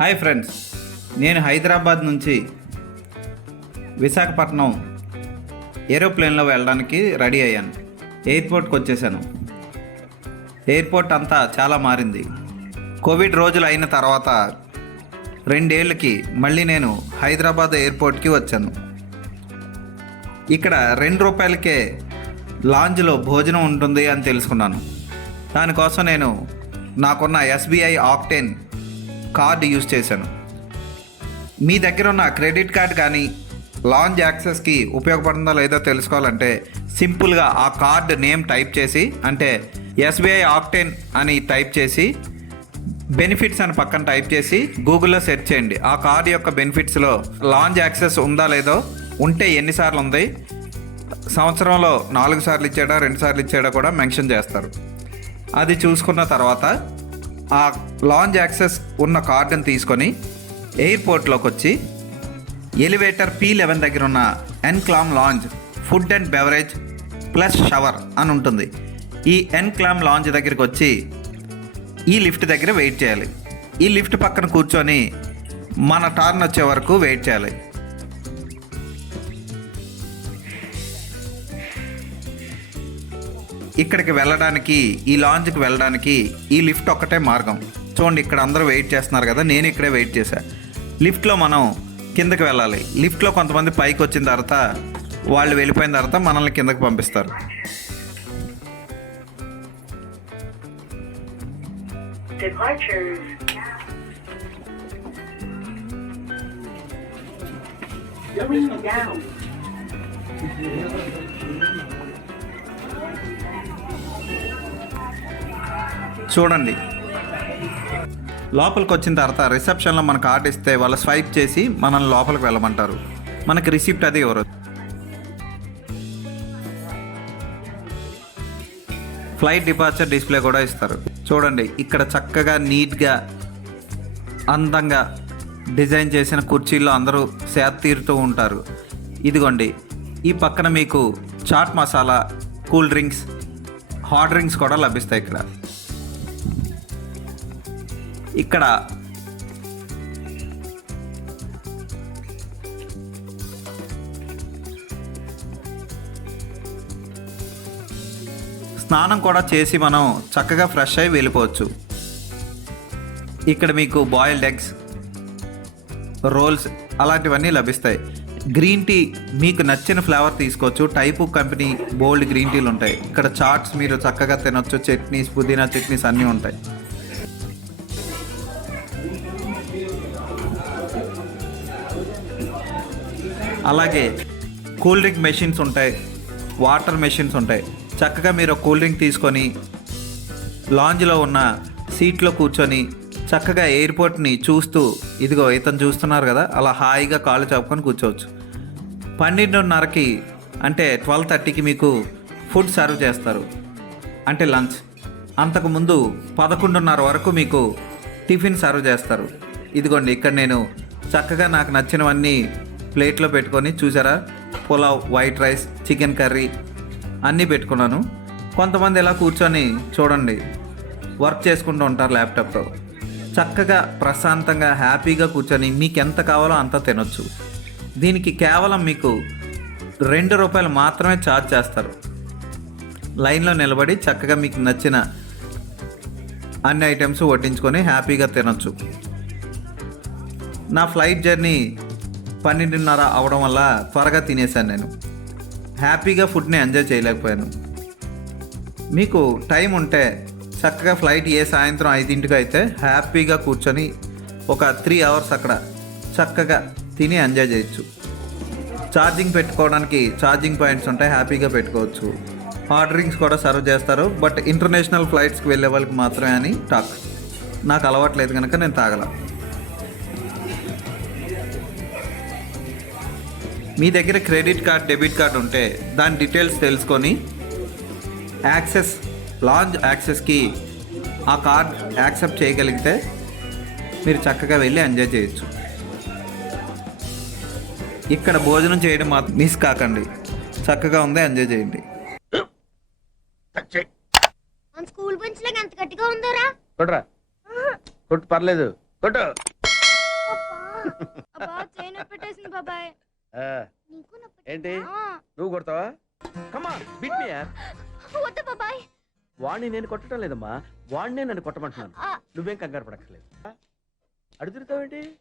Hi friends, నేను హైదరాబాద్ నుంచి విశాఖపట్నం ఏరోప్లేన్లో వెళ్ళడానికి రెడీ అయ్యాను. ఎయిర్పోర్ట్కి వచ్చేసాను. ఎయిర్పోర్ట్ అంతా చాలా మారింది. కోవిడ్ రోజులు అయిన తర్వాత 2 ఏళ్ళకి మళ్ళీ నేను హైదరాబాద్ ఎయిర్పోర్ట్కి వచ్చాను. ఇక్కడ ₹2 లాంజ్లో భోజనం ఉంటుంది అని తెలుసుకున్నాను. దానికోసం నేను నాకున్న SBI ఆక్టేన్ కార్డు యూజ్ చేశాను. మీ దగ్గర ఉన్న క్రెడిట్ కార్డ్ కానీ లాంజ్ యాక్సెస్కి ఉపయోగపడుతుందో లేదో తెలుసుకోవాలంటే సింపుల్గా ఆ కార్డ్ నేమ్ టైప్ చేసి, అంటే SBI ఆక్టేన్ అని టైప్ చేసి బెనిఫిట్స్ అని పక్కన టైప్ చేసి గూగుల్లో సెర్చ్ చేయండి. ఆ కార్డు యొక్క బెనిఫిట్స్లో లాంజ్ యాక్సెస్ ఉందా లేదో, ఉంటే ఎన్నిసార్లు ఉంది, సంవత్సరంలో 4 సార్లు ఇచ్చాడా 2 సార్లు ఇచ్చాడా కూడా మెన్షన్ చేస్తారు. అది చూసుకున్న తర్వాత ఆ లాంజ్ యాక్సెస్ ఉన్న కార్డుని తీసుకొని ఎయిర్పోర్ట్లోకి వచ్చి ఎలివేటర్ P11 దగ్గర ఉన్న ఎన్క్లామ్ lounge food and beverage plus shower అని ఉంటుంది. ఈ ఎన్క్లామ్ లాంజ్ దగ్గరికి వచ్చి ఈ లిఫ్ట్ దగ్గర వెయిట్ చేయాలి. ఈ లిఫ్ట్ పక్కన కూర్చొని మన టర్న్ వచ్చే వరకు వెయిట్ చేయాలి. ఇక్కడికి వెళ్ళడానికి, ఈ లాంజ్కి వెళ్ళడానికి ఈ లిఫ్ట్ ఒక్కటే మార్గం. చూడండి, ఇక్కడ అందరూ వెయిట్ చేస్తున్నారు కదా, నేను ఇక్కడే వెయిట్ చేశాను. లిఫ్ట్లో మనం కిందకి వెళ్ళాలి. లిఫ్ట్లో కొంతమంది పైకి వచ్చిన తర్వాత వాళ్ళు వెళ్ళిపోయిన తర్వాత మనల్ని కిందకి పంపిస్తారు. చూడండి, లోపలికి వచ్చిన తర్వాత రిసెప్షన్లో మన కార్డు ఇస్తే వాళ్ళు స్వైప్ చేసి మనల్ని లోపలికి వెళ్ళమంటారు. మనకి రిసిప్ట్ అది ఎవరు. ఫ్లైట్ డిపార్చర్ డిస్ప్లే కూడా ఇస్తారు. చూడండి, ఇక్కడ చక్కగా నీట్గా అందంగా డిజైన్ చేసిన కుర్చీల్లో అందరూ సేద తీరుతూ ఉంటారు. ఇదిగోండి, ఈ పక్కన మీకు chaat masala, cool drinks, hot drinks కూడా లభిస్తాయి. ఇక్కడ స్నానం కూడా చేసి మనం చక్కగా ఫ్రెష్ అయి వెళ్ళిపోవచ్చు. ఇక్కడ మీకు బాయిల్డ్ ఎగ్స్, రోల్స్ అలాంటివన్నీ లభిస్తాయి. గ్రీన్ టీ మీకు నచ్చిన ఫ్లేవర్ తీసుకోవచ్చు. టైపు కంపెనీ బోల్డ్ గ్రీన్ టీలు ఉంటాయి. ఇక్కడ చాట్స్ మీరు చక్కగా తినొచ్చు. చట్నీస్, పుదీనా చట్నీస్ అన్నీ ఉంటాయి. అలాగే కూల్ డ్రింక్ మెషిన్స్ ఉంటాయి, వాటర్ మెషిన్స్ ఉంటాయి. చక్కగా మీరు కూల్ డ్రింక్ తీసుకొని లాంజ్లో ఉన్న సీట్లో కూర్చొని చక్కగా ఎయిర్పోర్ట్ని చూస్తూ, ఇదిగో ఇతను చూస్తున్నారు కదా, అలా హాయిగా కాళ్ళు చాపుకొని కూర్చోవచ్చు. 12:30కి అంటే 12:30కి మీకు ఫుడ్ సర్వ్ చేస్తారు, అంటే లంచ్. అంతకుముందు 11:30 వరకు మీకు టిఫిన్ సర్వ్ చేస్తారు. ఇదిగోండి, ఇక్కడ నేను చక్కగా నాకు నచ్చినవన్నీ ప్లేట్లో పెట్టుకొని, చూసారా, pulao, white rice, chicken curry అన్నీ పెట్టుకున్నాను. కొంతమంది ఇలా కూర్చొని చూడండి వర్క్ చేసుకుంటూ ఉంటారు ల్యాప్టాప్తో. చక్కగా ప్రశాంతంగా హ్యాపీగా కూర్చొని మీకు ఎంత కావాలో అంత తినొచ్చు. దీనికి కేవలం మీకు ₹2 మాత్రమే ఛార్జ్ చేస్తారు. లైన్లో నిలబడి చక్కగా మీకు నచ్చిన అన్ని ఐటమ్స్ వడ్డించుకొని హ్యాపీగా తినొచ్చు. నా ఫ్లైట్ జర్నీ 12:30 అవడం వల్ల త్వరగా తినేసాను. నేను హ్యాపీగా ఫుడ్ని ఎంజాయ్ చేయలేకపోయాను. మీకు టైం ఉంటే చక్కగా ఫ్లైట్ సాయంత్రం 5ంటికి అయితే హ్యాపీగా కూర్చొని ఒక 3 అవర్స్ అక్కడ చక్కగా తిని ఎంజాయ్ చేయొచ్చు. ఛార్జింగ్ పెట్టుకోవడానికి ఛార్జింగ్ పాయింట్స్ ఉంటాయి, హ్యాపీగా పెట్టుకోవచ్చు. హాట్ డ్రింక్స్ కూడా సర్వ్ చేస్తారు, బట్ ఇంటర్నేషనల్ ఫ్లైట్స్కి వెళ్ళే వాళ్ళకి మాత్రమే అని టాక్. నాకు అలవాట్లేదు కనుక నేను తాగల. మీ దగ్గర క్రెడిట్ కార్డ్, డెబిట్ కార్డ్ ఉంటే దాని డీటెయిల్స్ తెలుసుకొని లాంజ్ యాక్సెస్కి ఆ కార్డ్ యాక్సెప్ట్ చేయగలిగితే మీరు చక్కగా వెళ్ళి ఎంజాయ్ చేయొచ్చు. ఇక్కడ భోజనం చేయడం మాత్రం మిస్ కాకండి. చక్కగా ఉంది, ఎంజాయ్ చేయండి. స్కూల్ బెంచ్ లాగా ఎంత గట్టిగా ఉందోరా? కొట్రా, కొట్టు, పర్లేదు, కొట్టు. అబ్బా చైన్ పెట్టేసింది బాబాయ్. ఆ, ఏంటి నువ్వు కొడతావా? కమా బిట్ మీ యార్. వద్దు బాబాయ్. వాణ్ణి నేను కొట్టడం లేదమ్మా, వాణ్ణే నన్ను కొట్టమంటున్నాను. నువ్వేం కంగారు పడక్కర్లేదు. అడుగుతావేంటి?